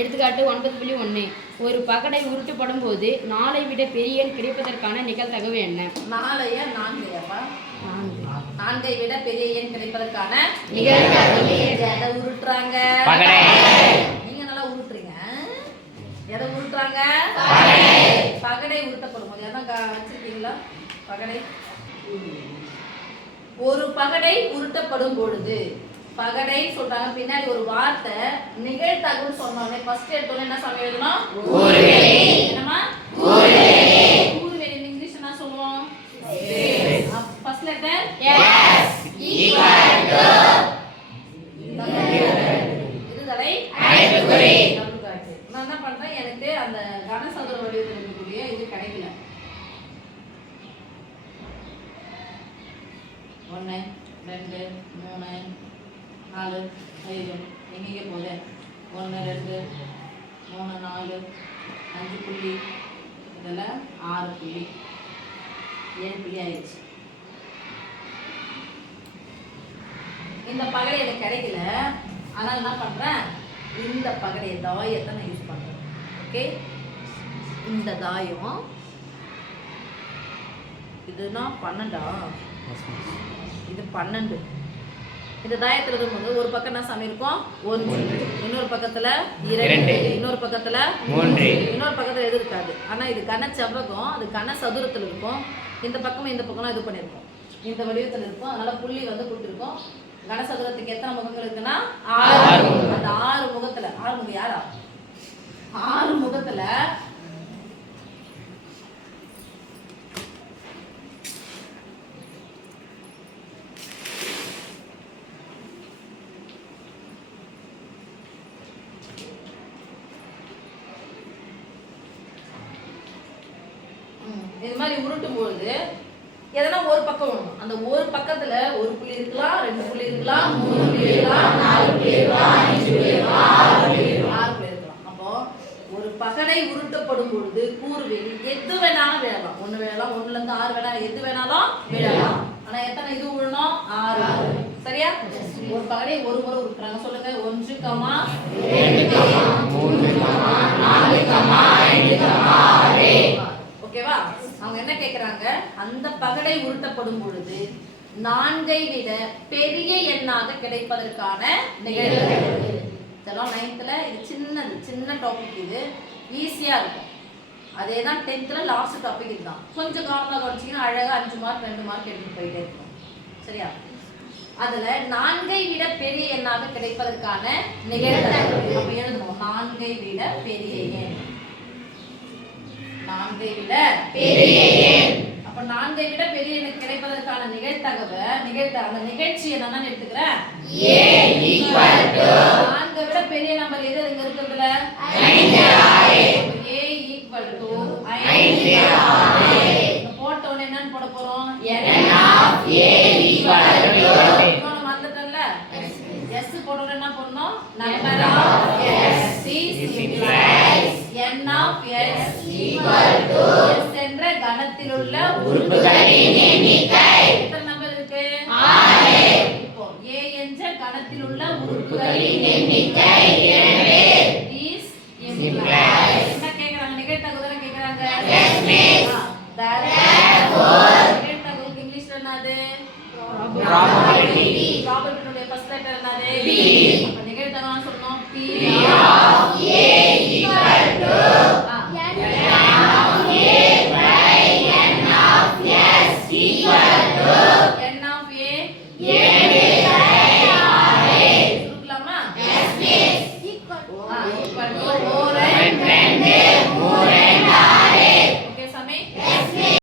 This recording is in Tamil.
எடுத்துக்காட்டு 9.1 ஒரு பகடை உருட்டப்படும் போது 4ஐ விட பெரிய எண் கிடைப்பதற்கான நிகழ்தகவு என்ன? 4ஐயா 4ஐயாப்பா 4ஐ விட பெரிய எண் கிடைப்பதற்கான நிகழ்தகவு எதை உருட்டுறாங்க? பகடை. நீங்க நல்லா உருட்டுறீங்க. எதை உருட்டுறாங்க? பகடை உருட்டப்படும் போது எதான் வச்சிருக்கீங்களா? பகடை. ஒரு பகடை உருட்டப்படும் பொழுது பகடை சொல்றாங்க. பின்னாடி ஒரு வார்த்தை நிகழ்தகவு சொன்னோடனே ஃபர்ஸ்ட் எடுத்தோட என்ன சொல்ல எழுதணும்? என்னமா? கூறுவெளி. இங்கிலீஷ் என்ன சொல்லுவோம்? First letter S equal to இதுதலை அடைப்புக்குறி. நான் என்ன பண்றேன், எனக்கு அந்த கனசதுர வடிவத்தில் இருக்கக்கூடிய இது கிடைக்கல. 1 2 3 4 5 எங்கெங்கே போகுது? 1 2 3 4 5 புள்ளி, இதில் 6 புள்ளி, 7 புள்ளி ஆயிடுச்சு. இந்த பகடை எனக்கு கிடைக்கல. ஆனால் என்ன பண்ணுறேன், இந்த பகடை தாயத்தை நான் யூஸ் பண்ணுறேன். ஓகே, இந்த தாயம் இதுனா 12. இது 12. இந்த தாயத்தில் இருக்கும்போது ஒரு பக்கம் என்ன சாமி இருக்கும்? 1, இன்னொரு பக்கத்தில் 2, இன்னொரு பக்கத்தில் 3, இன்னொரு பக்கத்தில் எது இருக்காது. ஆனால் இது கன செவ்வகம், அது கன சதுரத்தில் இருக்கும். இந்த பக்கமும் இந்த பக்கம்லாம் இது பண்ணியிருக்கோம், இந்த வடிவத்தில் இருக்கும். அதனால புள்ளி வந்து கொடுத்துருக்கோம். கனசதுரத்துக்கு எத்தனை முகங்கள் இருக்குன்னா 6. அந்த 6 முகத்தில் 6 முகம் யாரா? 6 முகத்தில் இது மாதிரி உருட்டும் பொழுது எதனா ஒரு பக்கம் வேணும். அந்த ஒரு பக்கத்துல ஒரு புள்ளி இருக்கலாம், 2 புள்ளி இருக்கலாம், 3 புள்ளி இருக்கலாம், 4 புள்ளி இருக்கலாம், 5 புள்ளி இருக்கலாம், 6 புள்ளி இருக்கலாம். அப்போ ஒரு பகடை உருட்டப்படும் பொழுது கூறுவெளி எது வேணாலும் விழலாம். 1 விழலாம், 1ல இருந்து 6 வேணாலும் எது வேணாலும் விழலாம். ஆனா எத்தனை இது விழணும்? 6. சரியா? ஒரு பகடை ஒரு முறை உருட்டுறாங்க. சொல்லுங்க. 1, 2, 3, 4, 5, 6. ஓகேவா? அவங்க என்ன கேக்குறாங்க, அந்த பகடை உருட்டப்படும் பொழுது 4ஐ விட பெரிய எண்ணாக கிடைப்பதற்கான நிகழ்தகவு. இதெல்லாம் 9th இது சின்ன டாபிக். இது ஈஸியா இருக்கும். அதே தான் 10th லாஸ்ட் டாபிக். இதுதான் கொஞ்சம் கவனமாக கவனிச்சிங்கன்னா அழகா 5 மார்க் 2 மார்க் எடுத்துட்டு போயிட்டே இருக்கும். சரியா? அதுல 4ஐ விட பெரிய எண்ணாக கிடைப்பதற்கான நிகழ்தகவு அப்ப எழுதணும். 4ஐ விட பெரிய எண், 4ஐ விட பெரிய எண். அப்ப 4ஐ விட பெரிய எண் கிடைப்பதற்கான நிகழ்தகவு அந்த நிகழ்ச்சி என்னன்னு எடுத்துக்கிறேன். a = 4ஐ விட பெரிய நம்பர் எது இங்க இருக்குதுல? 5 6. a = 5 6. போட்ட உடனே என்னன்னு போட போறோம்? n of a = இன்னொன்னு மறந்துட்டேன்ல, s போட்ட உடனே என்ன பண்ணனும்? Number of s implies n of s s என்ற கணத்தில் உள்ள உறுப்புகளின் எண்ணிக்கை. எத்தனை நம்பர் இருக்கு? 6. இப்போ a என்ற கணத்தில் உள்ள உறுப்புகளின் எண்ணிக்கை 2. This implies என்ன கேக்குறாங்க? நிகழ்தகவு தான கேக்குறாங்க. Yes miss. Therefore நிகழ்தகவுக்கு இங்கிலீஷ்ல என்னது? Probability. Probability ஃபர்ஸ்ட் லெட்டர் என்னது? P. அப்ப நிகழ்தகவுன்னு சொல்லணும். P of a equal to